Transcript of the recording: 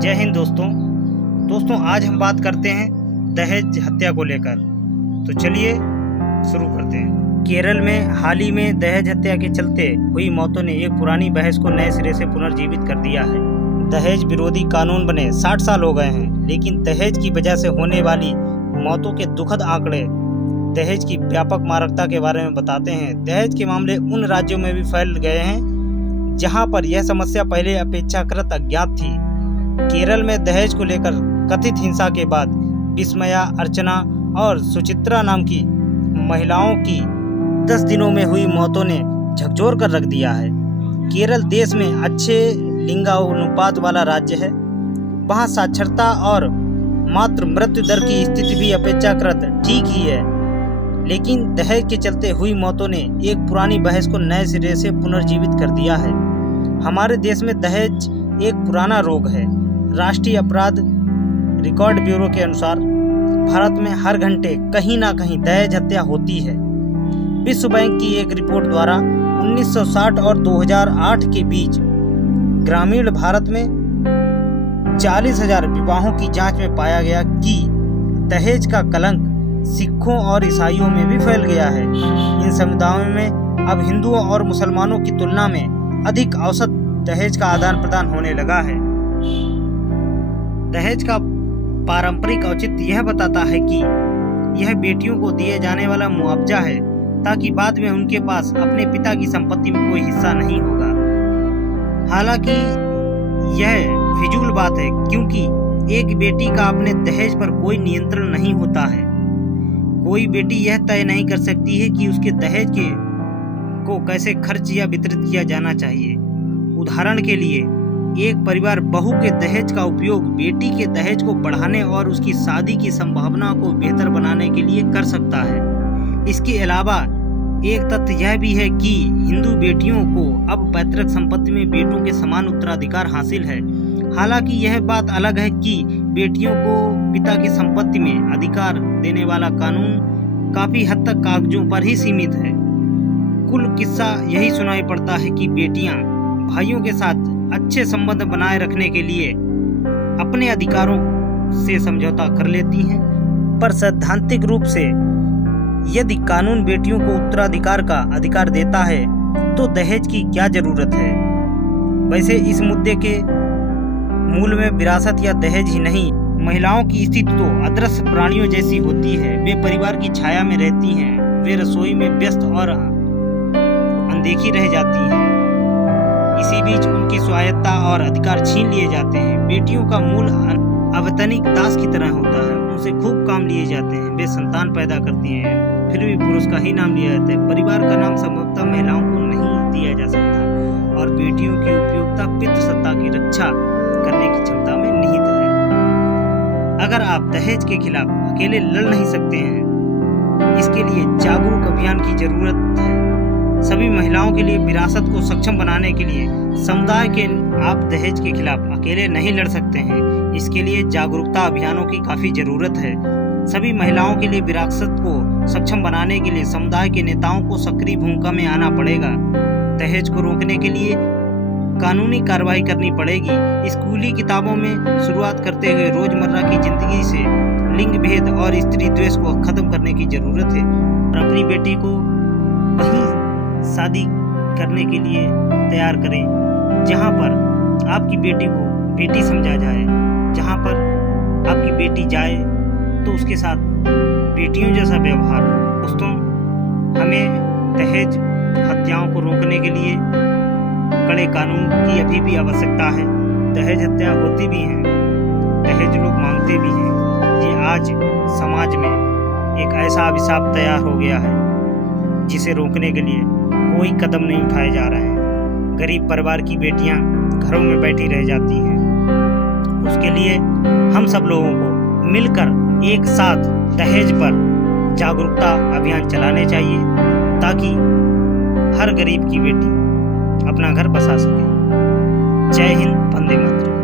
जय हिंद दोस्तों आज हम बात करते हैं दहेज हत्या को लेकर। तो चलिए शुरू करते हैं। केरल में हाल ही में दहेज हत्या के चलते हुई मौतों ने एक पुरानी बहस को नए सिरे से पुनर्जीवित कर दिया है। दहेज विरोधी कानून बने 60 साल हो गए हैं, लेकिन दहेज की वजह से होने वाली मौतों के दुखद आंकड़े दहेज की व्यापक मारकता के बारे में बताते हैं। दहेज के मामले उन राज्यों में भी फैल गए हैं जहां पर यह समस्या पहले अपेक्षाकृत अज्ञात थी। केरल में दहेज को लेकर कथित हिंसा के बाद विस्मया, अर्चना और सुचित्रा नाम की महिलाओं की 10 दिनों में हुई मौतों ने झकझोर कर रख दिया है। केरल देश में अच्छे लिंगानुपात वाला राज्य है। वहाँ साक्षरता और मातृ मृत्यु दर की स्थिति भी अपेक्षाकृत ठीक ही है, लेकिन दहेज के चलते हुई मौतों ने एक पुरानी बहस को नए सिरे से पुनर्जीवित कर दिया है। हमारे देश में दहेज एक पुराना रोग है। राष्ट्रीय अपराध रिकॉर्ड ब्यूरो के अनुसार भारत में हर घंटे कहीं ना कहीं दहेज हत्या होती है। विश्व बैंक की एक रिपोर्ट द्वारा 1960 और 2008 के बीच ग्रामीण भारत में 40,000 विवाहों की जांच में पाया गया कि दहेज का कलंक सिखों और ईसाइयों में भी फैल गया है। इन समुदायों में अब हिंदुओं और मुसलमानों की तुलना में अधिक औसत दहेज का आदान प्रदान होने लगा है। दहेज का पारंपरिक औचित्य यह बताता है कि यह बेटियों को दिए जाने वाला मुआवजा है, ताकि बाद में उनके पास अपने पिता की संपत्ति में कोई हिस्सा नहीं होगा। हालांकि यह फिजूल बात है, क्योंकि एक बेटी का अपने दहेज पर कोई नियंत्रण नहीं होता है। कोई बेटी यह तय नहीं कर सकती है कि उसके दहेज को कैसे खर्च या वितरित किया जाना चाहिए। उदाहरण के लिए, एक परिवार बहू के दहेज का उपयोग बेटी के दहेज को बढ़ाने और उसकी शादी की संभावना को बेहतर बनाने के लिए कर सकता है। इसके अलावा एक तथ्य यह भी है कि हिंदू बेटियों को अब पैतृक संपत्ति में बेटों के समान उत्तराधिकार हासिल है। हालांकि यह बात अलग है कि बेटियों को पिता की संपत्ति में अधिकार देने वाला कानून काफी हद तक कागजों पर ही सीमित है। कुल किस्सा यही सुनाई पड़ता है कि बेटियां भाइयों के साथ अच्छे संबंध बनाए रखने के लिए अपने अधिकारों से समझौता कर लेती हैं, पर सैद्धांतिक रूप से यदि कानून बेटियों को उत्तराधिकार का अधिकार देता है तो दहेज की क्या जरूरत है। वैसे इस मुद्दे के मूल में विरासत या दहेज ही नहीं, महिलाओं की स्थिति तो अदृश्य प्राणियों जैसी होती है। वे परिवार की छाया में रहती हैं, वे रसोई में व्यस्त और अनदेखी रह जाती हैं। इसी बीच उनकी स्वायत्तता और अधिकार छीन लिए जाते हैं। बेटियों का मूल अवैतनिक दास की तरह होता है, उनसे खूब काम लिए जाते हैं। वे संतान पैदा करती हैं, फिर भी पुरुष का ही नाम लिया जाता है। परिवार का नाम संभवतः महिलाओं को नहीं दिया जा सकता, और बेटियों की उपयोगिता पितृसत्ता की रक्षा करने की क्षमता में निहित है। अगर आप दहेज के खिलाफ अकेले लड़ नहीं सकते हैं, इसके लिए जागरूक अभियान की जरूरत है। सभी महिलाओं के लिए विरासत को सक्षम बनाने के लिए समुदाय के आप दहेज के खिलाफ अकेले नहीं लड़ सकते हैं। इसके लिए जागरूकता अभियानों की काफी जरूरत है। सभी महिलाओं के लिए विरासत को सक्षम बनाने के लिए समुदाय के नेताओं को सक्रिय भूमिका में आना पड़ेगा। दहेज को रोकने के लिए कानूनी कार्रवाई करनी पड़ेगी। स्कूली किताबों में शुरुआत करते हुए रोजमर्रा की जिंदगी से लिंग भेद और स्त्री द्वेष को खत्म करने की जरूरत है। और अपनी बेटी को वहीं शादी करने के लिए तैयार करें जहां पर आपकी बेटी को बेटी समझा जाए। जहां पर आपकी बेटी जाए तो उसके साथ बेटियों जैसा व्यवहार। दोस्तों, हमें दहेज हत्याओं को रोकने के लिए कड़े कानून की अभी भी आवश्यकता है। दहेज हत्या होती भी है, दहेज लोग मांगते भी हैं। ये आज समाज में एक ऐसा अभिशाप तैयार हो गया है जिसे रोकने के लिए कोई कदम नहीं उठाए जा रहे हैं। गरीब परिवार की बेटियां घरों में बैठी रह जाती हैं। उसके लिए हम सब लोगों को मिलकर एक साथ दहेज पर जागरूकता अभियान चलाने चाहिए, ताकि हर गरीब की बेटी अपना घर बसा सके। जय हिंद, वंदे मातरम।